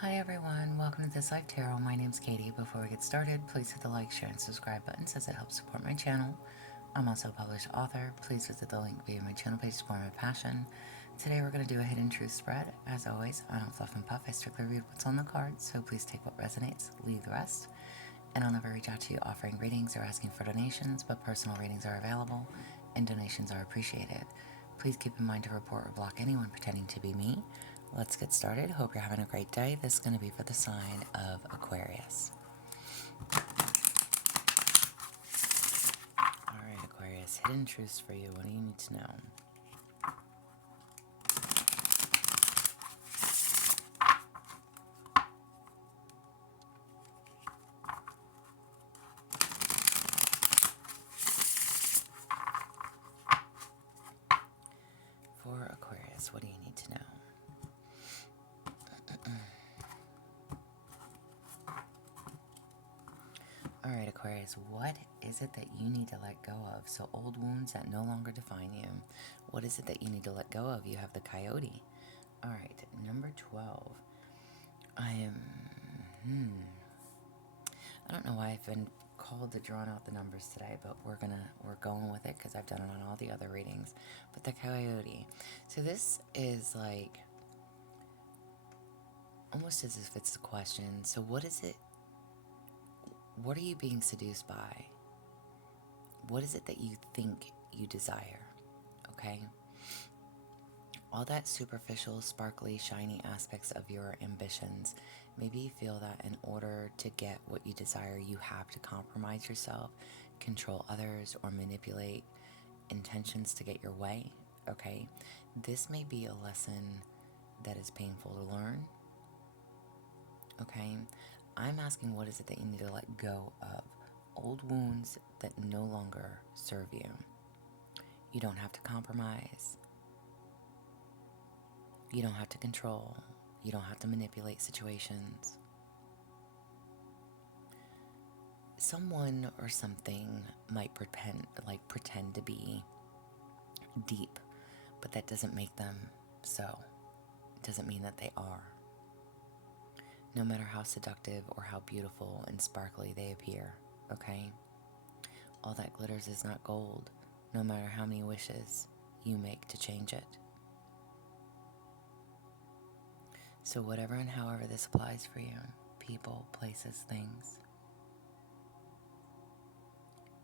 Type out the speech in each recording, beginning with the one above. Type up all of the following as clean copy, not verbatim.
Hi everyone, welcome to This Life Tarot. My name's Katie. Before we get started, please hit the like, share, and subscribe buttons as it helps support my channel. I'm also a published author. Please visit the link via my channel page to explore my passion. Today we're going to do a hidden truth spread. As always, I don't fluff and puff. I strictly read what's on the cards, so please take what resonates, leave the rest. And I'll never reach out to you offering readings or asking for donations, but personal readings are available and donations are appreciated. Please keep in mind to report or block anyone pretending to be me. Let's get started. Hope you're having a great day. This is going to be for the sign of Aquarius. Alright, Aquarius, hidden truths for you. What do you need to know? For Aquarius, what do you need to know? Alright, Aquarius, what is it that you need to let go of? So old wounds that no longer define you. What is it that you need to let go of? You have the coyote. Alright, number 12. I don't know why I've been called to draw out the numbers today, but we're going with it because I've done it on all the other readings. But the coyote. So this is like almost as if it's a question. So what is it? What are you being seduced by? What is it that you think you desire? Okay? All that superficial, sparkly, shiny aspects of your ambitions, maybe you feel that in order to get what you desire, you have to compromise yourself, control others, or manipulate intentions to get your way, okay? This may be a lesson that is painful to learn, okay? I'm asking, what is it that you need to let go of? Old wounds that no longer serve you. You don't have to compromise. You don't have to control. You don't have to manipulate situations. Someone or something might pretend to be deep, but that doesn't make them so. It doesn't mean that they are. No matter how seductive or how beautiful and sparkly they appear, okay? All that glitters is not gold, no matter how many wishes you make to change it. So whatever and however this applies for you, people, places, things,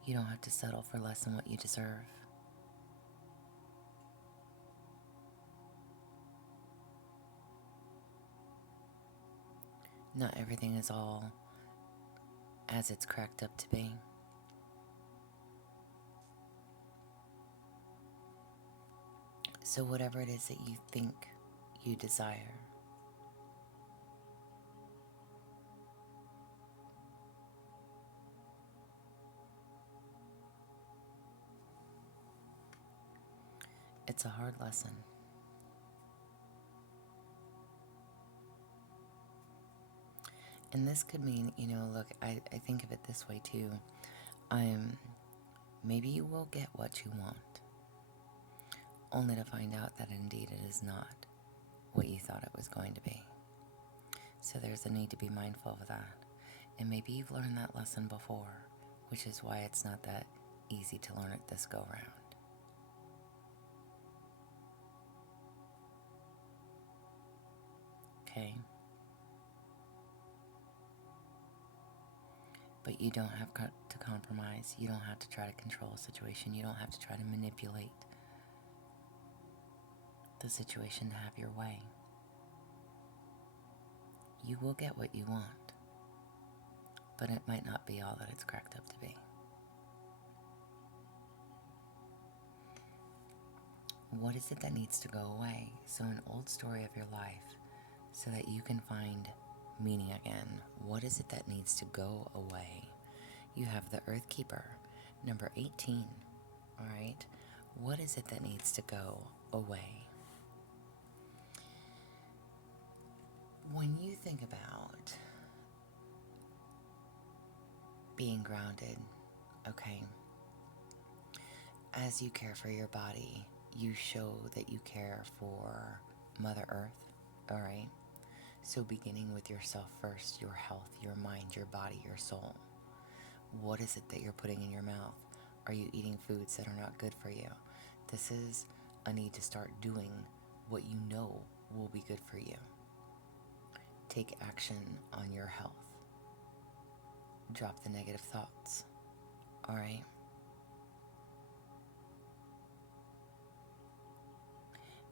you don't have to settle for less than what you deserve. Not everything is all as it's cracked up to be. So whatever it is that you think you desire, it's a hard lesson. And this could mean, look, I think of it this way too. Maybe you will get what you want, only to find out that indeed it is not what you thought it was going to be. So there's a need to be mindful of that. And maybe you've learned that lesson before, which is why it's not that easy to learn it this go round. Okay? But you don't have to compromise. You don't have to try to control a situation. You don't have to try to manipulate the situation to have your way. You will get what you want, but it might not be all that it's cracked up to be. What is it that needs to go away? So an old story of your life, so that you can find meaning again. What is it that needs to go away? You have the Earth Keeper, number 18. All right. What is it that needs to go away? When you think about being grounded, okay, as you care for your body, you show that you care for Mother Earth, all right? So beginning with yourself first, your health, your mind, your body, your soul. What is it that you're putting in your mouth? Are you eating foods that are not good for you? This is a need to start doing what you know will be good for you. Take action on your health. Drop the negative thoughts. All right?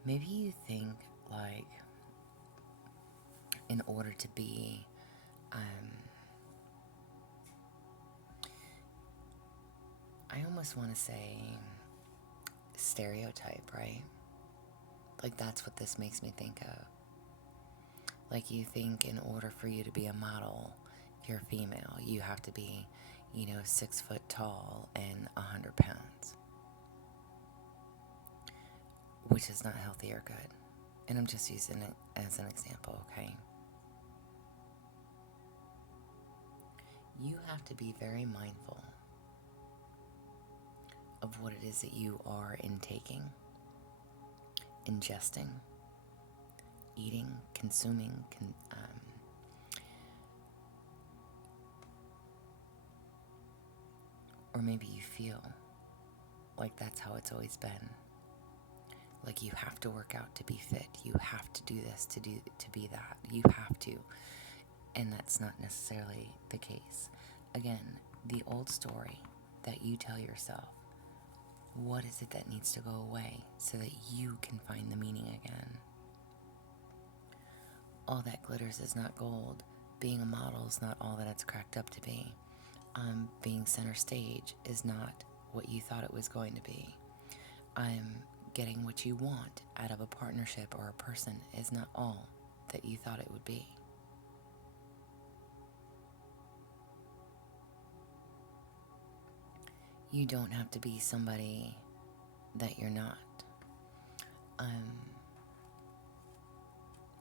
Maybe you think like in order to be I almost want to say stereotype, right? Like that's what this makes me think of. Like you think in order for you to be a model, if you're female, you have to be, 6 foot tall and 100 pounds. Which is not healthy or good. And I'm just using it as an example, okay? You have to be very mindful of what it is that you are intaking, ingesting, eating, consuming, or maybe you feel like that's how it's always been. Like you have to work out to be fit. You have to do this to be that. You have to. And that's not necessarily the case. Again, the old story that you tell yourself. What is it that needs to go away so that you can find the meaning again? All that glitters is not gold. Being a model is not all that it's cracked up to be. Being center stage is not what you thought it was going to be. Getting what you want out of a partnership or a person is not all that you thought it would be. You don't have to be somebody that you're not.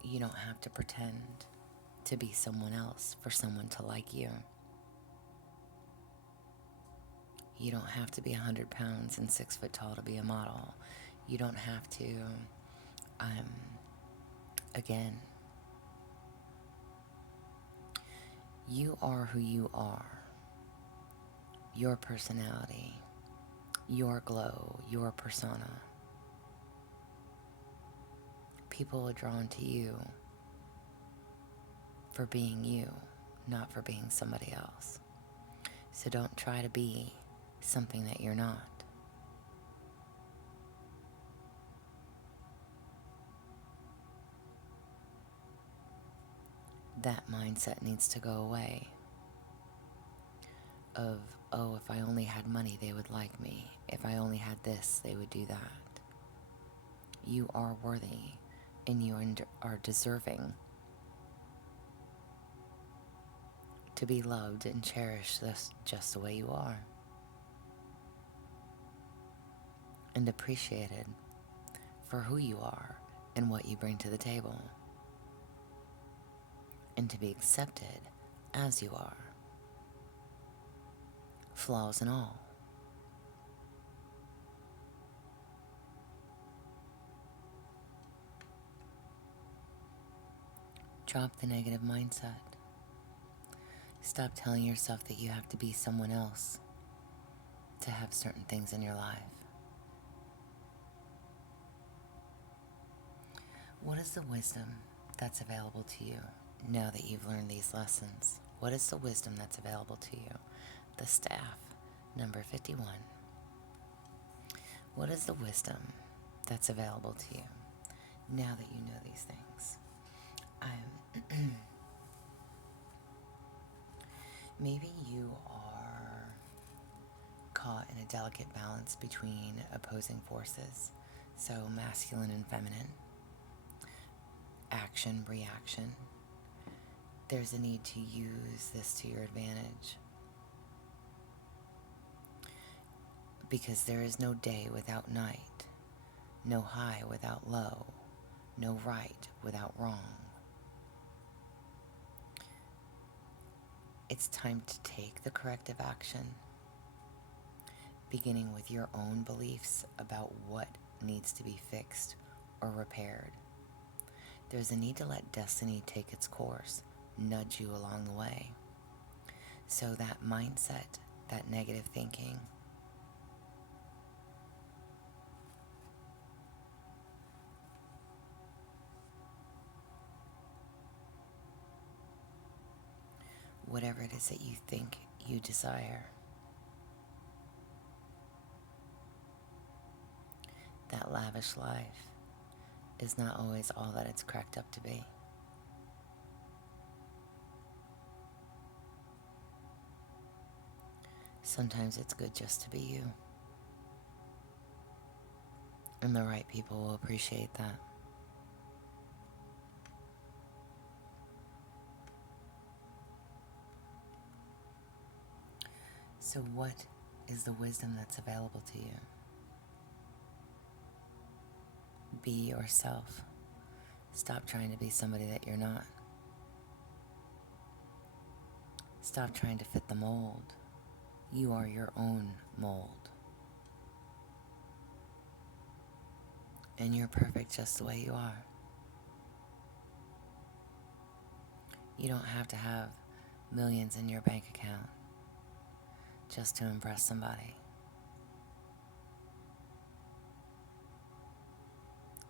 You don't have to pretend to be someone else for someone to like you. You don't have to be 100 pounds and 6 foot tall to be a model. You don't have to, again, you are who you are. Your personality, your glow, your persona. People are drawn to you for being you, not for being somebody else. So don't try to be something that you're not. That mindset needs to go away of, oh, if I only had money, they would like me. If I only had this, they would do that. You are worthy and you are deserving to be loved and cherished just the way you are. And appreciated for who you are and what you bring to the table. And to be accepted as you are. Flaws and all. Drop the negative mindset. Stop telling yourself that you have to be someone else to have certain things in your life. What is the wisdom that's available to you now that you've learned these lessons? What is the wisdom that's available to you? The staff, number 51. What is the wisdom that's available to you now that you know these things? Maybe you are caught in a delicate balance between opposing forces, so masculine and feminine, action, reaction. There's a need to use this to your advantage. Because there is no day without night, no high without low, no right without wrong. It's time to take the corrective action, beginning with your own beliefs about what needs to be fixed or repaired. There's a need to let destiny take its course, nudge you along the way. So that mindset, that negative thinking, whatever it is that you think you desire, that lavish life is not always all that it's cracked up to be. Sometimes it's good just to be you. And the right people will appreciate that. So what is the wisdom that's available to you? Be yourself. Stop trying to be somebody that you're not. Stop trying to fit the mold. You are your own mold. And you're perfect just the way you are. You don't have to have millions in your bank account just to impress somebody.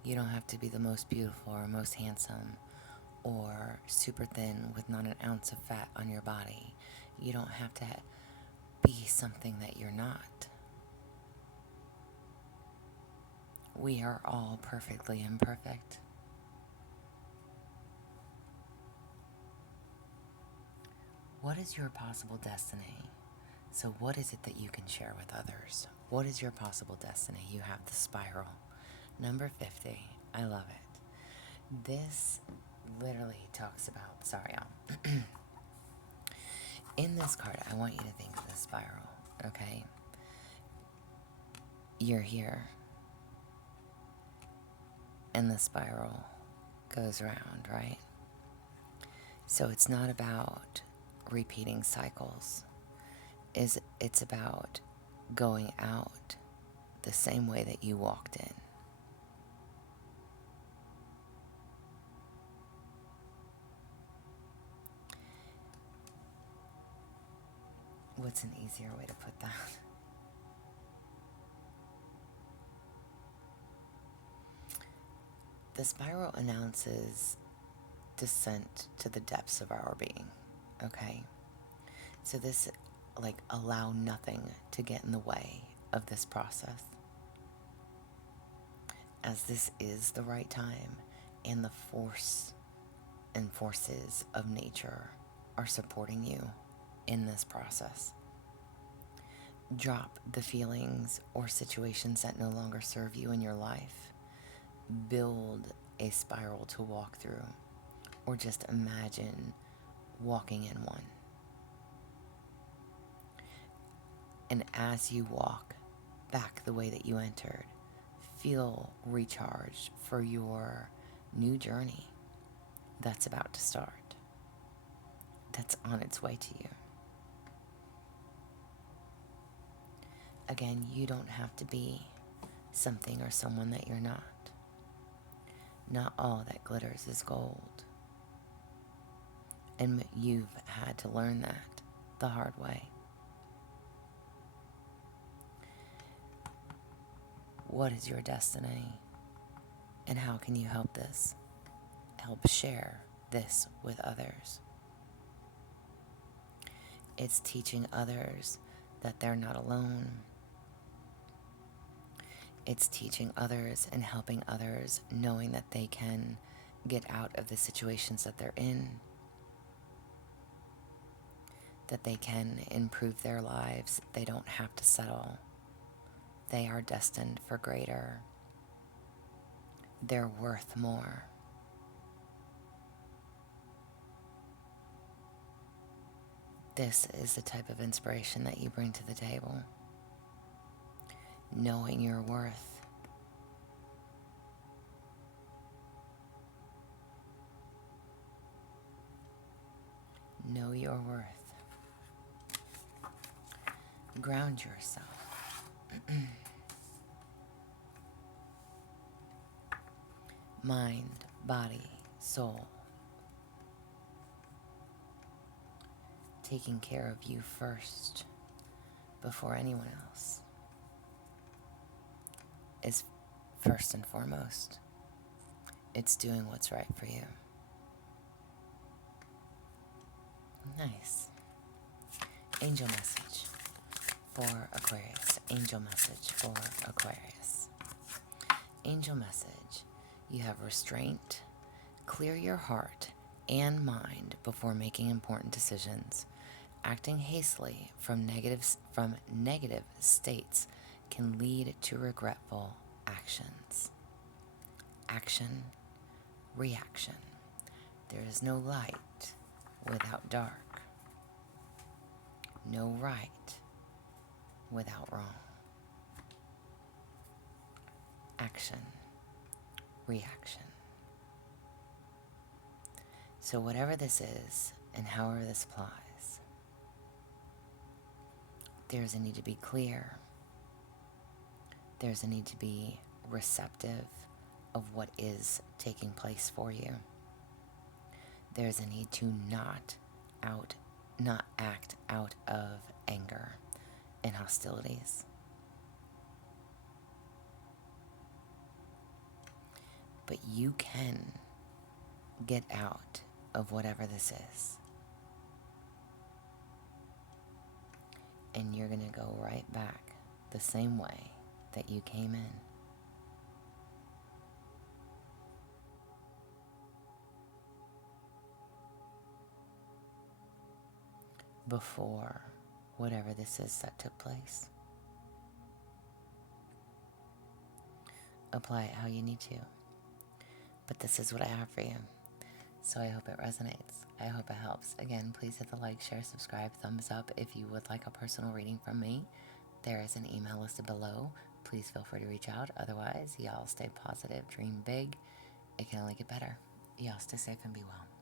You don't have to be the most beautiful or most handsome or super thin with not an ounce of fat on your body. You don't have to be something that you're not. We are all perfectly imperfect. What is your possible destiny? So what is it that you can share with others? What is your possible destiny? You have the spiral. Number 50. I love it. This literally talks about, sorry, y'all. In this card, I want you to think of the spiral, okay? You're here. And the spiral goes around, right? So it's not about repeating cycles. It's about going out the same way that you walked in. What's an easier way to put that? The spiral announces descent to the depths of our being, okay? So this, allow nothing to get in the way of this process, as this is the right time, and the force and forces of nature are supporting you in this process. Drop the feelings or situations that no longer serve you in your life. Build a spiral to walk through, or just imagine walking in one. And as you walk back the way that you entered, feel recharged for your new journey that's about to start, that's on its way to you. Again, you don't have to be something or someone that you're not. Not all that glitters is gold. And you've had to learn that the hard way. What is your destiny? And how can you help this? Help share this with others. It's teaching others that they're not alone. It's teaching others and helping others, knowing that they can get out of the situations that they're in, that they can improve their lives. They don't have to settle. They are destined for greater. They're worth more. This is the type of inspiration that you bring to the table. Knowing your worth. Know your worth. Ground yourself. Mind, body, soul. Taking care of you first before anyone else is first and foremost. It's doing what's right for you. Nice. Angel message for Aquarius. Angel message for Aquarius. Angel message. You have restraint. Clear your heart and mind before making important decisions. Acting hastily from negative states can lead to regretful actions. Action, reaction. There is no light without dark. No right without wrong. Action, reaction. So whatever this is, and however this applies, there's a need to be clear. There's a need to be receptive of what is taking place for you. There's a need to not act out of anger and hostilities. But you can get out of whatever this is. And you're going to go right back the same way that you came in. Before whatever this is that took place. Apply it how you need to. But this is what I have for you. So I hope it resonates. I hope it helps. Again, please hit the like, share, subscribe, thumbs up if you would like a personal reading from me. There is an email listed below. Please feel free to reach out. Otherwise, y'all stay positive, dream big. It can only get better. Y'all stay safe and be well.